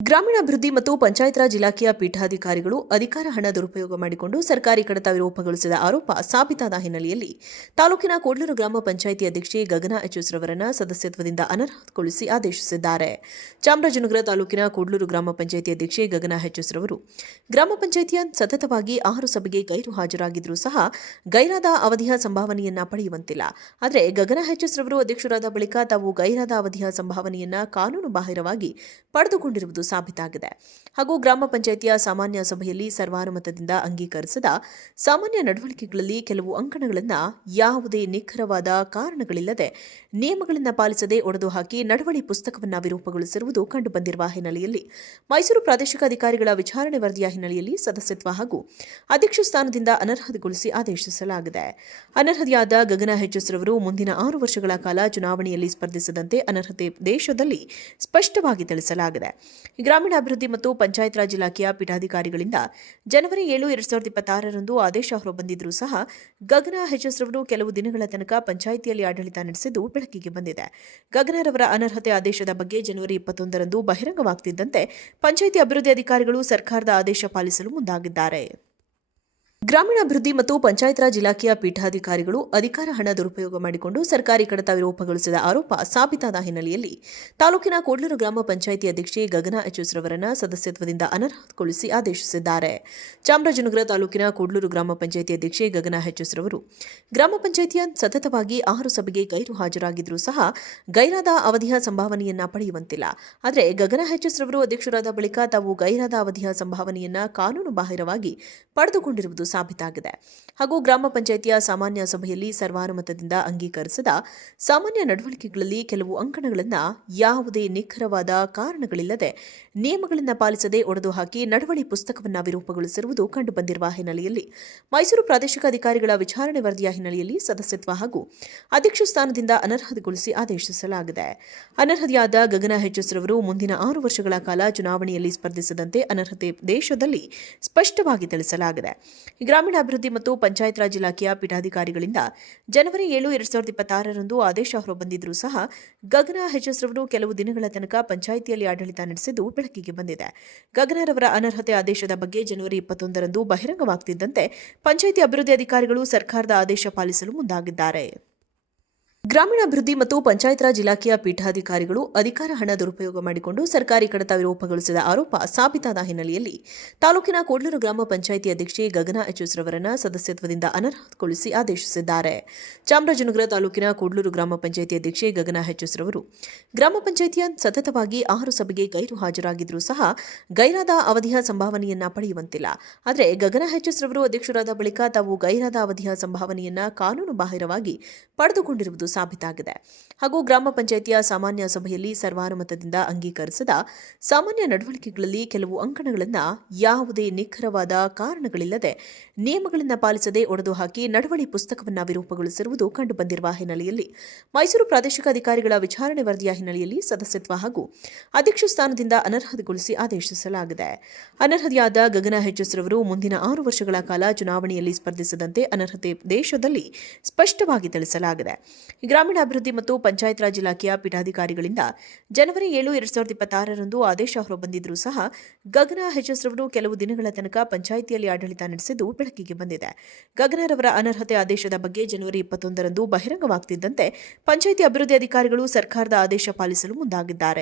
ಗ್ರಾಮೀಣಾಭಿವೃದ್ಧಿ ಮತ್ತು ಪಂಚಾಯತ್ ರಾಜ್ ಇಲಾಖೆಯ ಪೀಠಾಧಿಕಾರಿಗಳು ಅಧಿಕಾರ ಹಣ ದುರುಪಯೋಗ ಮಾಡಿಕೊಂಡು ಸರ್ಕಾರಿ ಕಡತ ವಿರೂಪಗೊಳಿಸಿದ ಆರೋಪ ಸಾಬೀತಾದ ಹಿನ್ನೆಲೆಯಲ್ಲಿ ತಾಲೂಕಿನ ಕೋಡ್ಲೂರು ಗ್ರಾಮ ಪಂಚಾಯಿತಿ ಅಧ್ಯಕ್ಷೆ ಗಗನಾ ಎಚ್ಎಸ್ ರವರನ್ನ ಸದಸ್ಯತ್ವದಿಂದ ಅನರ್ಹಗೊಳಿಸಿ ಆದೇಶಿಸಿದ್ದಾರೆ. ಚಾಮರಾಜನಗರ ತಾಲೂಕಿನ ಕೋಡ್ಲೂರು ಗ್ರಾಮ ಪಂಚಾಯಿತಿ ಅಧ್ಯಕ್ಷೆ ಗಗನಾ ಎಚ್ಎಸ್ ರವರು ಗ್ರಾಮ ಪಂಚಾಯಿತಿಯ ಸತತವಾಗಿ 6 ಸಭೆಗೆ ಗೈರು ಹಾಜರಾಗಿದ್ದರೂ ಸಹ ಗೈರಾದ ಅವಧಿಯ ಸಂಭಾವನೆಯನ್ನ ಪಡೆಯುವಂತಿಲ್ಲ. ಆದರೆ ಗಗನಾ ಎಚ್ಎಸ್ ರವರು ಅಧ್ಯಕ್ಷರಾದ ಬಳಿಕ ತಾವು ಗೈರಾದ ಅವಧಿಯ ಸಂಭಾವನೆಯನ್ನ ಕಾನೂನು ಬಾಹಿರವಾಗಿ ಪಡೆದುಕೊಂಡಿರುವುದು ಸಾಬೀತಾಗಿದೆ. ಹಾಗೂ ಗ್ರಾಮ ಪಂಚಾಯಿತಿಯ ಸಾಮಾನ್ಯ ಸಭೆಯಲ್ಲಿ ಸರ್ವಾನುಮತದಿಂದ ಅಂಗೀಕರಿಸಿದ ಸಾಮಾನ್ಯ ನಡವಳಿಕೆಗಳಲ್ಲಿ ಕೆಲವು ಅಂಕಣಗಳನ್ನು ಯಾವುದೇ ನಿಖರವಾದ ಕಾರಣಗಳಿಲ್ಲದೆ ನಿಯಮಗಳನ್ನು ಪಾಲಿಸದೆ ಒಡೆದು ಹಾಕಿ ನಡವಳಿ ಪುಸ್ತಕವನ್ನು ವಿರೂಪಗೊಳಿಸಿರುವುದು ಕಂಡುಬಂದಿರುವ ಹಿನ್ನೆಲೆಯಲ್ಲಿ ಮೈಸೂರು ಪ್ರಾದೇಶಿಕ ಅಧಿಕಾರಿಗಳ ವಿಚಾರಣೆ ವರದಿಯ ಹಿನ್ನೆಲೆಯಲ್ಲಿ ಸದಸ್ಯತ್ವ ಹಾಗೂ ಅಧ್ಯಕ್ಷ ಸ್ಥಾನದಿಂದ ಅನರ್ಹಗೊಳಿಸಿ ಆದೇಶಿಸಲಾಗಿದೆ. ಅನರ್ಹತೆಯಾದ ಗಗನಾ ಎಚ್ಎಸ್ ರವರು ಮುಂದಿನ 6 ವರ್ಷಗಳ ಕಾಲ ಚುನಾವಣೆಯಲ್ಲಿ ಸ್ಪರ್ಧಿಸದಂತೆ ಅನರ್ಹತೆ ದೇಶದಲ್ಲಿ ಸ್ಪಷ್ಟವಾಗಿ ತಿಳಿಸಲಾಗಿದೆ. ಗ್ರಾಮೀಣಾಭಿವೃದ್ಧಿ ಮತ್ತು ಪಂಚಾಯತ್ ರಾಜ್ ಇಲಾಖೆಯ ಪೀಠಾಧಿಕಾರಿಗಳಿಂದ ಜನವರಿ 7, 2026ರಂದು ಆದೇಶ ಹೊರಬಂದಿದ್ದರೂ ಸಹ ಗಗನಾ ಎಚ್ಎಸ್ ರವರು ಕೆಲವು ದಿನಗಳ ತನಕ ಪಂಚಾಯಿತಿಯಲ್ಲಿ ಆಡಳಿತ ನಡೆಸಿದ್ದು ಬೆಳಕಿಗೆ ಬಂದಿದೆ. ಗಗನಾರವರ ಅನರ್ಹತೆ ಆದೇಶದ ಬಗ್ಗೆ ಜನವರಿ 21ರಂದು ಬಹಿರಂಗವಾಗುತ್ತಿದ್ದಂತೆ ಪಂಚಾಯಿತಿ ಅಭಿವೃದ್ಧಿ ಅಧಿಕಾರಿಗಳು ಸರ್ಕಾರದ ಆದೇಶ ಪಾಲಿಸಲು ಮುಂದಾಗಿದ್ದಾರೆ. ಗ್ರಾಮೀಣಾಭಿವೃದ್ಧಿ ಮತ್ತು ಪಂಚಾಯತ್ ರಾಜ್ ಇಲಾಖೆಯ ಪೀಠಾಧಿಕಾರಿಗಳು ಅಧಿಕಾರ ಹಣ ದುರುಪಯೋಗ ಮಾಡಿಕೊಂಡು ಸರ್ಕಾರಿ ಕಡತ ವಿರೂಪಗೊಳಿಸಿದ ಆರೋಪ ಸಾಬೀತಾದ ಹಿನ್ನೆಲೆಯಲ್ಲಿ ತಾಲೂಕಿನ ಕೋಡ್ಲೂರು ಗ್ರಾಮ ಪಂಚಾಯಿತಿ ಅಧ್ಯಕ್ಷೆ ಗಗನಾ ಎಚ್ಎಸ್ ರವರನ್ನ ಸದಸ್ಯತ್ವದಿಂದ ಅನರ್ಹಗೊಳಿಸಿ ಆದೇಶಿಸಿದ್ದಾರೆ. ಚಾಮರಾಜನಗರ ತಾಲೂಕಿನ ಕೋಡ್ಲೂರು ಗ್ರಾಮ ಪಂಚಾಯಿತಿ ಅಧ್ಯಕ್ಷೆ ಗಗನಾ ಎಚ್ಎಸ್ ರವರು ಗ್ರಾಮ ಪಂಚಾಯಿತಿಯ ಸತತವಾಗಿ 6 ಸಭೆಗೆ ಗೈರು ಹಾಜರಾಗಿದ್ದರೂ ಸಹ ಗೈರಾದ ಅವಧಿಯ ಸಂಭಾವನೆಯನ್ನ ಪಡೆಯುವಂತಿಲ್ಲ. ಆದರೆ ಗಗನಾ ಎಚ್ಎಸ್ ರವರು ಅಧ್ಯಕ್ಷರಾದ ಬಳಿಕ ತಾವು ಗೈರಾದ ಅವಧಿಯ ಸಂಭಾವನೆಯನ್ನ ಕಾನೂನು ಬಾಹಿರವಾಗಿ ಪಡೆದುಕೊಂಡಿರುವುದು ಸಾಬೀತಾಗಿದೆ. ಹಾಗೂ ಗ್ರಾಮ ಪಂಚಾಯಿತಿಯ ಸಾಮಾನ್ಯ ಸಭೆಯಲ್ಲಿ ಸರ್ವಾನುಮತದಿಂದ ಅಂಗೀಕರಿಸಿದ ಸಾಮಾನ್ಯ ನಡವಳಿಕೆಗಳಲ್ಲಿ ಕೆಲವು ಅಂಕಣಗಳನ್ನು ಯಾವುದೇ ನಿಖರವಾದ ಕಾರಣಗಳಿಲ್ಲದೆ ನಿಯಮಗಳನ್ನು ಪಾಲಿಸದೆ ಒಡೆದು ಹಾಕಿ ನಡವಳಿ ಪುಸ್ತಕವನ್ನು ವಿರೂಪಗೊಳಿಸಿರುವುದು ಕಂಡುಬಂದಿರುವ ಹಿನ್ನೆಲೆಯಲ್ಲಿ ಮೈಸೂರು ಪ್ರಾದೇಶಿಕ ಅಧಿಕಾರಿಗಳ ವಿಚಾರಣೆ ವರದಿಯ ಹಿನ್ನೆಲೆಯಲ್ಲಿ ಸದಸ್ಯತ್ವ ಹಾಗೂ ಅಧ್ಯಕ್ಷ ಸ್ಥಾನದಿಂದ ಅನರ್ಹಗೊಳಿಸಿ ಆದೇಶಿಸಲಾಗಿದೆ. ಅನರ್ಹತೆಯಾದ ಗಗನಾ ಎಚ್ಎಸ್ ರವರು ಮುಂದಿನ 6 ವರ್ಷಗಳ ಕಾಲ ಚುನಾವಣೆಯಲ್ಲಿ ಸ್ಪರ್ಧಿಸದಂತೆ ಅನರ್ಹತೆ ದೇಶದಲ್ಲಿ ಸ್ಪಷ್ಟವಾಗಿ ತಿಳಿಸಲಾಗಿದೆ. ಗ್ರಾಮೀಣಾಭಿವೃದ್ಧಿ ಮತ್ತು ಪಂಚಾಯತ್ ರಾಜ್ ಇಲಾಖೆಯ ಪೀಠಾಧಿಕಾರಿಗಳಿಂದ ಜನವರಿ 7, 2026ರಂದು ಆದೇಶ ಹೊರಬಂದಿದ್ದರೂ ಸಹ ಗಗನಾ ಎಚ್ಎಸ್ ರವರು ಕೆಲವು ದಿನಗಳ ತನಕ ಪಂಚಾಯಿತಿಯಲ್ಲಿ ಆಡಳಿತ ನಡೆಸಿದ್ದು ಬೆಳಕಿಗೆ ಬಂದಿದೆ. ಗಗನಾರವರ ಅನರ್ಹತೆ ಆದೇಶದ ಬಗ್ಗೆ ಜನವರಿ 21ರಂದು ಬಹಿರಂಗವಾಗುತ್ತಿದ್ದಂತೆ ಪಂಚಾಯಿತಿ ಅಭಿವೃದ್ಧಿ ಅಧಿಕಾರಿಗಳು ಸರ್ಕಾರದ ಆದೇಶ ಪಾಲಿಸಲು ಮುಂದಾಗಿದ್ದಾರೆ. ಗ್ರಾಮೀಣಾಭಿವೃದ್ಧಿ ಮತ್ತು ಪಂಚಾಯತ್ ರಾಜ್ ಇಲಾಖೆಯ ಪೀಠಾಧಿಕಾರಿಗಳು ಅಧಿಕಾರ ಹಣ ದುರುಪಯೋಗ ಮಾಡಿಕೊಂಡು ಸರ್ಕಾರಿ ಕಡತ ವಿರೂಪಗೊಳಿಸಿದ ಆರೋಪ ಸಾಬೀತಾದ ಹಿನ್ನೆಲೆಯಲ್ಲಿ ತಾಲೂಕಿನ ಕೋಡ್ಲೂರು ಗ್ರಾಮ ಪಂಚಾಯಿತಿ ಅಧ್ಯಕ್ಷೆ ಗಗನಾ ಎಚ್ಎಸ್ ರವರನ್ನ ಸದಸ್ಯತ್ವದಿಂದ ಅನರ್ಹಗೊಳಿಸಿ ಆದೇಶಿಸಿದ್ದಾರೆ. ಚಾಮರಾಜನಗರ ತಾಲೂಕಿನ ಕೋಡ್ಲೂರು ಗ್ರಾಮ ಪಂಚಾಯಿತಿ ಅಧ್ಯಕ್ಷೆ ಗಗನಾ ಎಚ್ಎಸ್ ರವರು ಗ್ರಾಮ ಪಂಚಾಯಿತಿಯ ಸತತವಾಗಿ 6 ಸಭೆಗೆ ಗೈರು ಹಾಜರಾಗಿದ್ದರೂ ಸಹ ಗೈರಾದ ಅವಧಿಯ ಸಂಭಾವನೆಯನ್ನ ಪಡೆಯುವಂತಿಲ್ಲ. ಆದರೆ ಗಗನಾ ಎಚ್ಎಸ್ ರವರು ಅಧ್ಯಕ್ಷರಾದ ಬಳಿಕ ತಾವು ಗೈರಾದ ಅವಧಿಯ ಸಂಭಾವನೆಯನ್ನ ಕಾನೂನು ಬಾಹಿರವಾಗಿ ಪಡೆದುಕೊಂಡಿರುವುದು ಸಾಬೀತಾಗಿದೆ. ಹಾಗೂ ಗ್ರಾಮ ಪಂಚಾಯಿತಿಯ ಸಾಮಾನ್ಯ ಸಭೆಯಲ್ಲಿ ಸರ್ವಾನುಮತದಿಂದ ಅಂಗೀಕರಿಸಿದ ಸಾಮಾನ್ಯ ನಡವಳಿಕೆಗಳಲ್ಲಿ ಕೆಲವು ಅಂಕಣಗಳನ್ನು ಯಾವುದೇ ನಿಖರವಾದ ಕಾರಣಗಳಿಲ್ಲದೆ ನಿಯಮಗಳನ್ನು ಪಾಲಿಸದೆ ಒಡೆದು ಹಾಕಿ ನಡವಳಿ ಪುಸ್ತಕವನ್ನು ವಿರೂಪಗೊಳಿಸಿರುವುದು ಕಂಡುಬಂದಿರುವ ಹಿನ್ನೆಲೆಯಲ್ಲಿ ಮೈಸೂರು ಪ್ರಾದೇಶಿಕ ಅಧಿಕಾರಿಗಳ ವಿಚಾರಣೆ ವರದಿಯ ಹಿನ್ನೆಲೆಯಲ್ಲಿ ಸದಸ್ಯತ್ವ ಹಾಗೂ ಅಧ್ಯಕ್ಷ ಸ್ಥಾನದಿಂದ ಅನರ್ಹಗೊಳಿಸಿ ಆದೇಶಿಸಲಾಗಿದೆ. ಅನರ್ಹತೆಯಾದ ಗಗನಾ ಎಚ್ಎಸ್ ರವರು ಮುಂದಿನ 6 ವರ್ಷಗಳ ಕಾಲ ಚುನಾವಣೆಯಲ್ಲಿ ಸ್ಪರ್ಧಿಸದಂತೆ ಅನರ್ಹತೆ ದೇಶದಲ್ಲಿ ಸ್ಪಷ್ಟವಾಗಿ ತಿಳಿಸಲಾಗಿದೆ. ಗ್ರಾಮೀಣಾಭಿವೃದ್ಧಿ ಮತ್ತು ಪಂಚಾಯತ್ ರಾಜ್ ಇಲಾಖೆಯ ಪೀಠಾಧಿಕಾರಿಗಳಿಂದ ಜನವರಿ 7, 2026ರಂದು ಆದೇಶ ಹೊರಬಂದಿದ್ದರೂ ಸಹ ಗಗನಾ ಎಚ್ಎಸ್ ರವರು ಕೆಲವು ದಿನಗಳ ತನಕ ಪಂಚಾಯಿತಿಯಲ್ಲಿ ಆಡಳಿತ ನಡೆಸಿದ್ದು ಬೆಳಕಿಗೆ ಬಂದಿದೆ. ಗಗನಾರವರ ಅನರ್ಹತೆ ಆದೇಶದ ಬಗ್ಗೆ ಜನವರಿ 21ರಂದು ಬಹಿರಂಗವಾಗುತ್ತಿದ್ದಂತೆ ಪಂಚಾಯಿತಿ ಅಭಿವೃದ್ಧಿ ಅಧಿಕಾರಿಗಳು ಸರ್ಕಾರದ ಆದೇಶ ಪಾಲಿಸಲು ಮುಂದಾಗಿದ್ದಾರೆ.